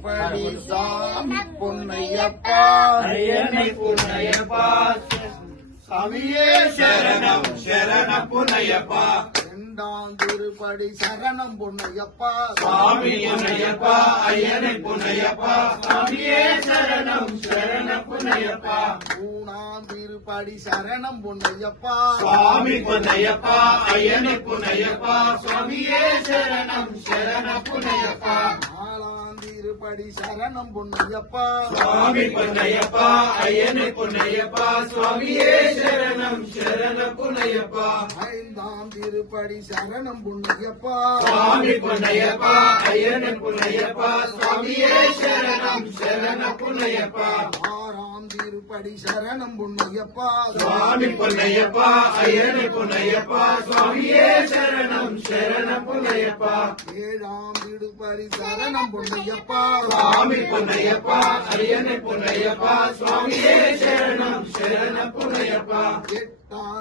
திருப்படி சாமி பொன்னையப்பா ஐயனை பொன்னையப்பா சாமியே சரணம் சரண பொன்னையப்பா இரண்டாம் திருப்படி சரணம் பொன்னையப்பா சுவாமி பொன்னையப்பா ஐயனை பொன்னையப்பா சாமியே சரணம் சரண பொன்னையப்பா மூணாம் திருப்படி சரணம் பொன்னையப்பா சுவாமி பொன்னையப்பா ஐயனை பொன்னையப்பா சுவாமியே சரணம் சரண பொன்னையப்பா நாலாம் திருப்படி சரணம் பொன்னையப்பா சுவாமி பொன்னையப்பா ஐயனை பொன்னையப்பா சுவாமியே சரணம் சரண பொன்னையப்பா ஐந்தாம் திருப்படி சரணம் பொன்னையப்பா சுவாமி பொன்னையப்பா ஐயனை பொன்னையப்பா சுவாமியே சரணம் சரண பொன்னையப்பா ஆறாம் திருப்படி சரணம் பொன்னையப்பா சுவாமி பொன்னையப்பா ஐயனை பொன்னையப்பா சுவாமியே சரணம் சரண பொன்னையப்பா ஏழாம் திருப்படி சரணம் பொன்னையப்பா சுவாமி பொன்னையப்பா ஐயனை பொன்னையப்பா சுவாமியே சரணம் சரண பொன்னையப்பா எட்டாம்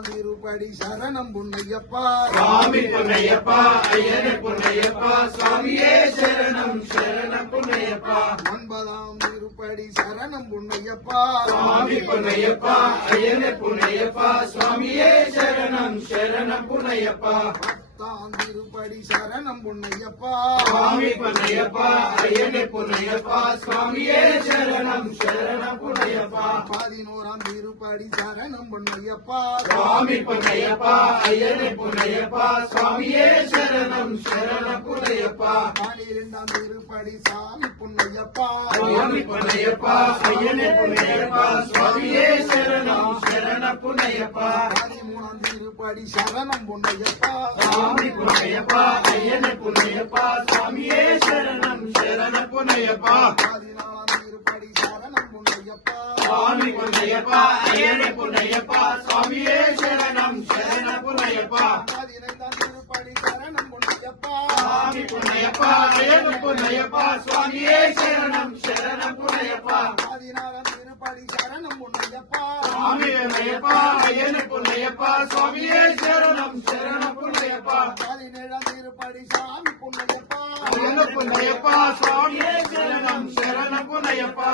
திருப்படி சரணம் பொன்னையப்பா சுவாமி பொன்னையப்பா ஐயனை பொன்னையப்பா சுவாமியே சரணம் சரண பொன்னையப்பா ஒன்பதாம் திருப்படி சரணம் பொன்னையப்பா சுவாமி பொன்னையப்பா ஐயனை பொன்னையப்பா சுவாமியே சரணம் சரண பொன்னையப்பா பத்தாம் திருப்படி சரணம் பொன்னையப்பா சுவாமி பொன்னையப்பா ஐயனை பொன்னையப்பா சுவாமியே சரணம் சரண பொன்னையப்பா பதினோராம் திருப்படி சரணம் பொன்னையப்பா சுவாமி பொன்னையப்பா ஐயனை பொன்னையப்பா சுவாமியே சரணம் சரண பொன்னையப்பா பனிரெண்டாம் திருப்படி சாமி பொன்னையப்பா சுவாமி பொன்னையப்பா ஐயனை பொன்னையப்பா சுவாமியே சரணம் சரண பொன்னையப்பா பதிமூணாம் திருப்படி சரணம் பொன்னையப்பா சுவாமி பொன்னையப்பா ஐயனை பொன்னையப்பா சுவாமியே சரணம் சரண பொன்னையப்பா பதினாலாம் திருப்படி சரணம் பொன்னையப்பா சுவாமி பொன்னையப்பா ஐயனை பொன்னையப்பா சுவாமியே சரணம் சரண பொன்னையப்பா பதினைந்தாம் திருப்படி சரணம் பொன்னையப்பா சுவாமி பொன்னையப்பா ஐயனை பொன்னையப்பா சுவாமியே சரணம் சரண பொன்னையப்பா பதினாறாம் திருப்படி சரணம் பொன்னையப்பா சுவாமி பொன்னையப்பா ஐயனை பொன்னையப்பா சுவாமியே சரணம் சரண பொன்னையப்பா பதினேழாம் திருப்படி சாமி பொன்னையப்பா ஐயனை பொன்னையப்பா சுவாமியே சரணம் சரண பொன்னையப்பா